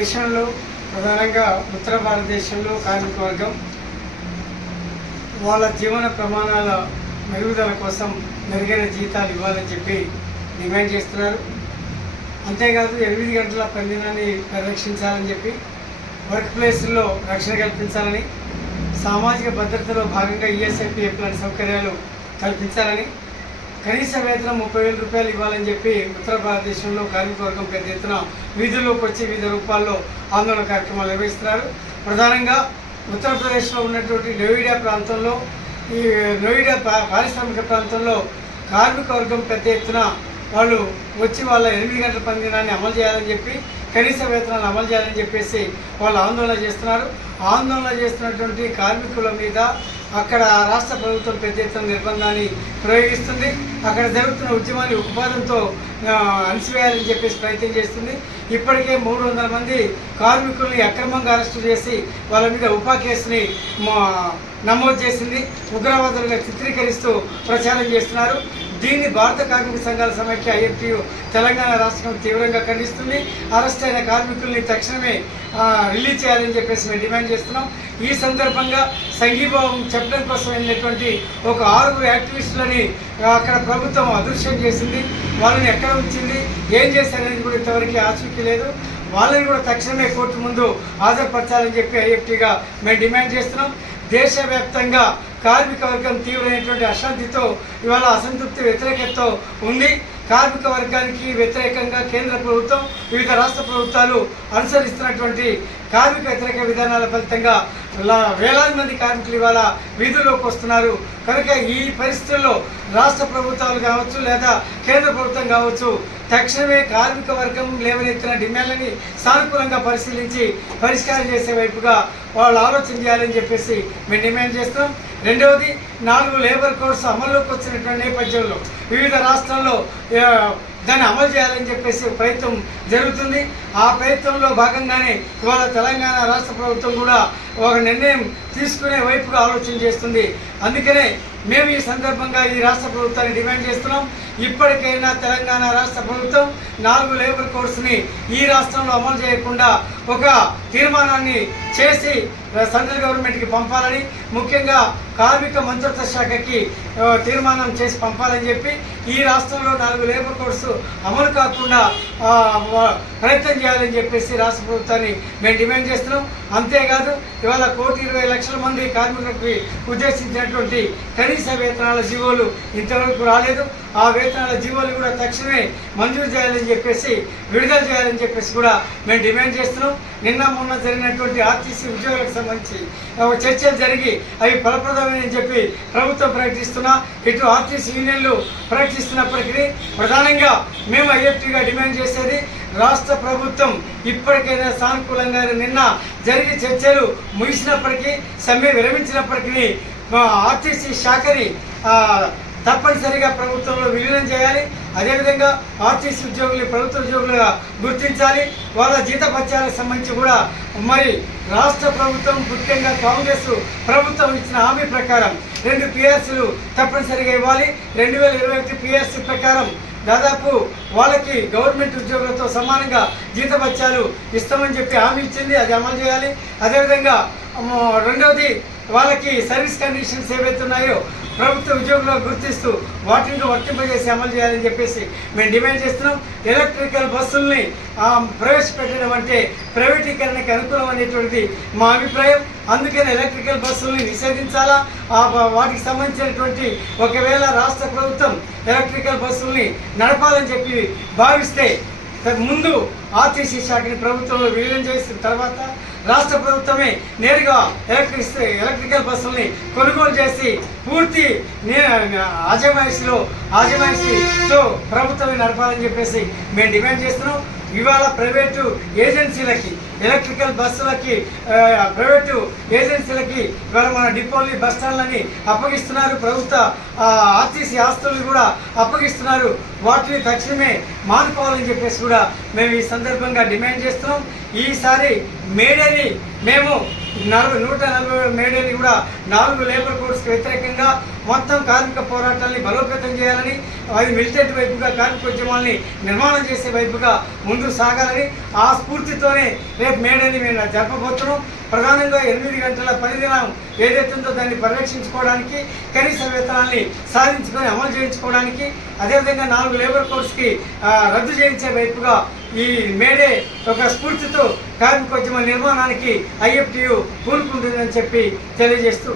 దేశంలో ప్రధానంగా ఉత్తర భారతదేశంలో కార్మిక వర్గం వాళ్ళ జీవన ప్రమాణాల మెరుగుదల కోసం మెరుగైన జీతాలు ఇవ్వాలని చెప్పి డిమాండ్ చేస్తున్నారు. అంతేకాదు 8 గంటల పనిదినాన్ని పరిరక్షించాలని చెప్పి వర్క్ ప్లేస్లో రక్షణ కల్పించాలని, సామాజిక భద్రతలో భాగంగా ఈఎస్ఐపీఎఫ్ లాంటి సౌకర్యాలు కల్పించాలని, కనీస వేతనం 30,000 రూపాయలు ఇవ్వాలని చెప్పి ఉత్తర భారతదేశంలో కార్మిక వర్గం పెద్ద ఎత్తున వీధుల్లోకి వచ్చి వివిధ రూపాల్లో ఆందోళన కార్యక్రమాలు నిర్వహిస్తున్నారు. ప్రధానంగా ఉత్తరప్రదేశ్లో ఉన్నటువంటి నోయిడా ప్రాంతంలో, ఈ నోయిడా పారిశ్రామిక ప్రాంతంలో కార్మిక వర్గం పెద్ద ఎత్తున వాళ్ళు వచ్చి వాళ్ళ 8 గంటల పని దినాన్ని అమలు చేయాలని చెప్పి, కనీస వేతనాన్ని అమలు చేయాలని చెప్పేసి వాళ్ళు ఆందోళన చేస్తున్నారు. ఆందోళన చేస్తున్నటువంటి కార్మికుల మీద అక్కడ రాష్ట్ర ప్రభుత్వం పెద్ద ఎత్తున నిర్బంధాన్ని ప్రయోగిస్తుంది. అక్కడ జరుగుతున్న ఉద్యమాన్ని ఉపాధంతో అణిచివేయాలని చెప్పేసి ప్రయత్నం చేస్తుంది. ఇప్పటికే 300 మంది కార్మికుల్ని అక్రమంగా అరెస్టు చేసి వాళ్ళ మీద ఉపా కేసుని నమోదు చేసింది. ఉగ్రవాదులుగా చిత్రీకరిస్తూ ప్రచారం చేస్తున్నారు. దీన్ని భారత కార్మిక సంఘాల సమైక్య ఐఎఫ్టియు తెలంగాణ రాష్ట్రం తీవ్రంగా ఖండిస్తుంది. అరెస్ట్ అయిన కార్మికుల్ని తక్షణమే రిలీజ్ చేయాలని చెప్పేసి మేము డిమాండ్ చేస్తున్నాం. ఈ సందర్భంగా సంఘీభావం చెప్పడం కోసం వెళ్ళినటువంటి ఒక 6 యాక్టివిస్టులని అక్కడ ప్రభుత్వం అదృశ్యం చేసింది. వాళ్ళని ఎక్కడ ఉంచింది, ఏం చేశారనేది కూడా ఇంతవరకు ఆచూకీ లేదు. వాళ్ళని కూడా తక్షణమే కోర్టు ముందు హాజరుపరచాలని చెప్పి ఐఎఫ్టీగా మేము డిమాండ్ చేస్తున్నాం. దేశవ్యాప్తంగా కార్మిక వర్గం తీవ్రమైనటువంటి అశాంతితో, ఇవాళ అసంతృప్తి, వ్యతిరేకతతో ఉంది. కార్మిక వర్గానికి వ్యతిరేకంగా కేంద్ర ప్రభుత్వం, వివిధ రాష్ట్ర ప్రభుత్వాలు అనుసరిస్తున్నటువంటి కార్మిక వ్యతిరేక విధానాల ఫలితంగా వేలాది మంది కార్మికులు ఇవాళ వీధుల్లోకి వస్తున్నారు. కనుక ఈ పరిస్థితుల్లో రాష్ట్ర ప్రభుత్వాలు కావచ్చు లేదా కేంద్ర ప్రభుత్వం కావచ్చు తక్షణమే కార్మిక వర్గం లేవనెత్తిన డిమాండ్లని సానుకూలంగా పరిశీలించి పరిష్కారం చేసే వైపుగా వాళ్ళు ఆలోచన చేయాలని చెప్పేసి మేము డిమాండ్ చేస్తున్నాం. రెండవది, 4 లేబర్ కోడ్స్ అమల్లోకి వచ్చినటువంటి నేపథ్యంలో వివిధ రాష్ట్రాల్లో దాన్ని అమలు చేయాలని చెప్పేసి ప్రయత్నం జరుగుతుంది. ఆ ప్రయత్నంలో భాగంగానే ఇవాళ తెలంగాణ రాష్ట్ర ప్రభుత్వం కూడా ఒక నిర్ణయం తీసుకునే వైపుగా ఆలోచన చేస్తుంది. అందుకనే మేము ఈ సందర్భంగా ఈ రాష్ట్ర ప్రభుత్వాన్ని డిమాండ్ చేస్తున్నాం. ఇప్పటికైనా తెలంగాణ రాష్ట్ర ప్రభుత్వం 4 లేబర్ కోడ్స్ని ఈ రాష్ట్రంలో అమలు చేయకుండా ఒక తీర్మానాన్ని చేసి సెంట్రల్ గవర్నమెంట్కి పంపాలని, ముఖ్యంగా కార్మిక మంత్రిత్వ శాఖకి తీర్మానం చేసి పంపాలని చెప్పి ఈ రాష్ట్రంలో 4 లేబర్ కోడ్స్ అమలు కాకుండా ప్రయత్నం చేయాలని చెప్పేసి రాష్ట్ర ప్రభుత్వాన్ని మేము డిమాండ్ చేస్తున్నాం. అంతేకాదు ఇవాళ 1,20,00,000 మంది కార్మికులకు ఉద్దేశించినటువంటి కనీస వేతనాల జీవోలు ఇంతవరకు రాలేదు. ఆ వేతనాల జీవోలు కూడా తక్షణమే మంజూరు చేయాలని చెప్పేసి, విడుదల చేయాలని చెప్పేసి కూడా మేము డిమాండ్ చేస్తున్నాం. నిన్న మొన్న జరిగినటువంటి ఆర్టీసీ ఉద్యోగులకు సంబంధించి చర్చలు జరిగి అవి ఫలప్రదమని చెప్పి ప్రభుత్వం ప్రకటిస్తున్నా, ఇటు ఆర్టీసీ యూనియన్లు ప్రకటిస్తున్నప్పటికీ ప్రధానంగా మేము ఐఎఫ్టీగా డిమాండ్ చేసేది రాష్ట్ర ప్రభుత్వం ఇప్పటికైనా సానుకూలంగా నిన్న జరిగి చర్చలు ముగిసినప్పటికీ, సమ్మె విరమించినప్పటికీ ఆర్టీసీ శాఖని తప్పనిసరిగా ప్రభుత్వంలో విలీనం చేయాలి. అదేవిధంగా ఆర్టీసీ ఉద్యోగులు ప్రభుత్వ ఉద్యోగులుగా గుర్తించాలి. వాళ్ళ జీతభత్యాలకు సంబంధించి కూడా మరి రాష్ట్ర ప్రభుత్వం, ముఖ్యంగా కాంగ్రెస్ ప్రభుత్వం ఇచ్చిన హామీ ప్రకారం 2 పిఆర్సీలు తప్పనిసరిగా ఇవ్వాలి. 2021 పిఆర్సీ ప్రకారం దాదాపు వాళ్ళకి గవర్నమెంట్ ఉద్యోగులతో సమానంగా జీతభత్యాలు ఇస్తామని చెప్పి హామీ ఇచ్చింది, అది అమలు చేయాలి. అదేవిధంగా రెండవది, వాళ్ళకి సర్వీస్ కండిషన్స్ ఏవైతే ఉన్నాయో ప్రభుత్వ ఉద్యోగులను గుర్తిస్తూ వాటిని వర్తింపజేసి అమలు చేయాలని చెప్పేసి మేము డిమాండ్ చేస్తున్నాం. ఎలక్ట్రికల్ బస్సుల్ని ప్రవేశపెట్టడం అంటే ప్రైవేటీకరణకి అనుకూలం అనేటువంటిది మా అభిప్రాయం. అందుకని ఎలక్ట్రికల్ బస్సుల్ని నిషేధించాలా, వాటికి సంబంధించినటువంటి ఒకవేళ రాష్ట్ర ప్రభుత్వం ఎలక్ట్రికల్ బస్సుల్ని నడపాలని చెప్పి భావిస్తే ముందు ఆర్టీసీ శాఖని ప్రభుత్వంలో విలీనం చేసిన తర్వాత రాష్ట్ర ప్రభుత్వమే నేరుగా ఎలక్ట్రికల్ బస్సుల్ని కొనుగోలు చేసి పూర్తి ఆజమాయిషీతో ప్రభుత్వమే నడపాలని చెప్పేసి మేము డిమాండ్ చేస్తున్నాం. ఇవాళ ప్రైవేటు ఏజెన్సీలకి, ఎలక్ట్రికల్ బస్సులకి, ప్రైవేటు ఏజెన్సీలకి ఇవాళ మన డిపోల్ని, బస్టాండ్లని అప్పగిస్తున్నారు. ప్రభుత్వ ఆర్టీసీ ఆస్తులను కూడా అప్పగిస్తున్నారు. వాటిని తక్షణమే మానుకోవాలని చెప్పేసి కూడా మేము ఈ సందర్భంగా డిమాండ్ చేస్తున్నాం. ఈసారి మేడేని మేము 140 మేడేని కూడా 4 లేబర్ కోడ్స్కి వ్యతిరేకంగా మొత్తం కార్మిక పోరాటాన్ని బలోపేతం చేయాలని, అది మిలిటెంట్ వైపుగా కార్మికోద్యమాల్ని నిర్మాణం చేసే వైపుగా ముందుకు సాగాలని ఆ స్ఫూర్తితోనే రేపు మేడేని మేము జరపబోతున్నాం. ప్రధానంగా 8 గంటల పనిదినం ఏదైతే ఉందో దాన్ని పరిరక్షించుకోవడానికి, కనీస వేతనాన్ని సాధించుకొని అమలు చేయించుకోవడానికి, అదేవిధంగా 4 లేబర్ కోడ్స్కి రద్దు చేయించే వైపుగా ఈ మేడే ఒక స్ఫూర్తితో కార్మికోద్యమ నిర్మాణానికి IFTU పూనుకుంటుందని చెప్పి తెలియజేస్తూ